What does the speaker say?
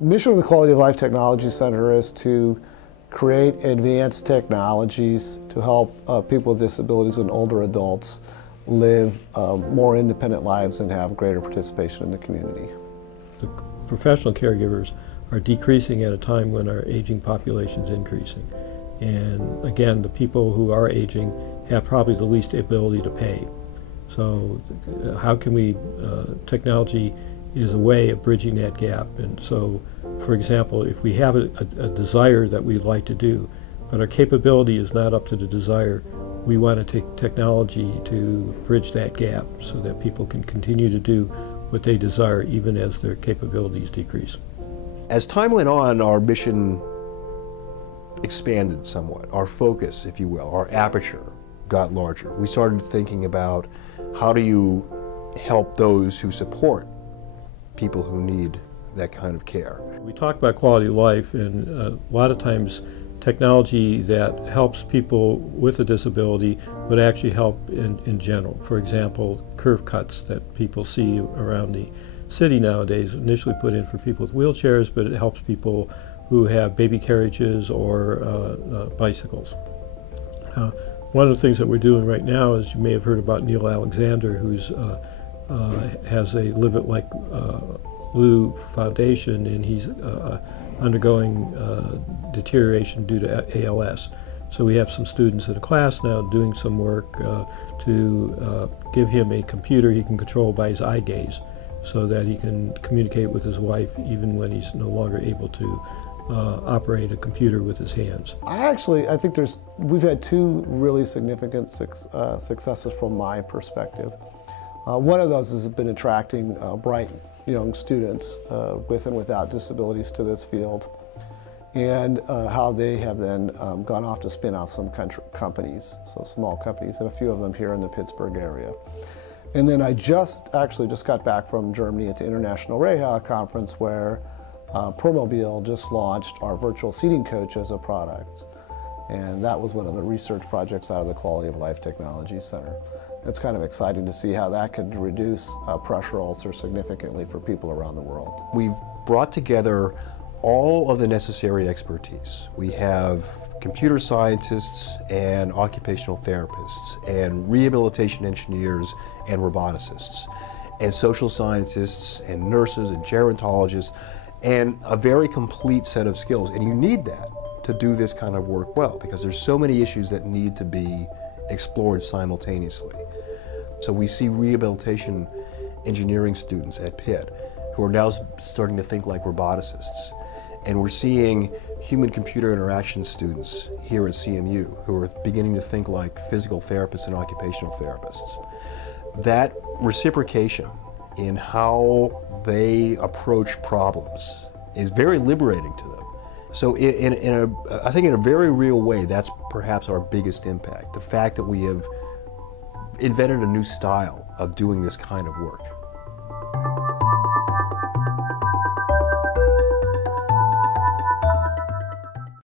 mission of the Quality of Life Technology Center is to create advanced technologies to help people with disabilities and older adults live more independent lives and have greater participation in the community. The professional caregivers are decreasing at a time when our aging population is increasing. And again, the people who are aging have probably the least ability to pay. So how can we, technology is a way of bridging that gap. And so, for example, if we have a desire that we'd like to do, but our capability is not up to the desire, we want to take technology to bridge that gap so that people can continue to do what they desire even as their capabilities decrease. As time went on, our mission expanded somewhat. Our focus, if you will, our aperture got larger. We started thinking about how do you help those who support people who need that kind of care. We talk about quality of life, and a lot of times technology that helps people with a disability would actually help in general. For example, curve cuts that people see around the city nowadays, initially put in for people with wheelchairs, but it helps people who have baby carriages or bicycles. One of the things that we're doing right now is, you may have heard about Neil Alexander, who's has a Live It Like Lou Foundation, and he's undergoing deterioration due to ALS. So we have some students in a class now doing some work to give him a computer he can control by his eye gaze, so that he can communicate with his wife even when he's no longer able to operate a computer with his hands. I think we've had two really significant successes from my perspective. One of those has been attracting bright young students with and without disabilities to this field, and how they have then gone off to spin off some companies, so small companies, and a few of them here in the Pittsburgh area. And then I actually just got back from Germany at the International Reha conference, where Permobil just launched our virtual seating coach as a product. And that was one of the research projects out of the Quality of Life Technology Center. It's kind of exciting to see how that could reduce pressure ulcers significantly for people around the world. We've brought together all of the necessary expertise. We have computer scientists and occupational therapists and rehabilitation engineers and roboticists and social scientists and nurses and gerontologists, and a very complete set of skills. And you need that to do this kind of work well, because there's so many issues that need to be explored simultaneously. So we see rehabilitation engineering students at Pitt who are now starting to think like roboticists. And we're seeing human-computer interaction students here at CMU who are beginning to think like physical therapists and occupational therapists. That reciprocation in how they approach problems is very liberating to them. So I think in a very real way, that's perhaps our biggest impact, the fact that we have invented a new style of doing this kind of work.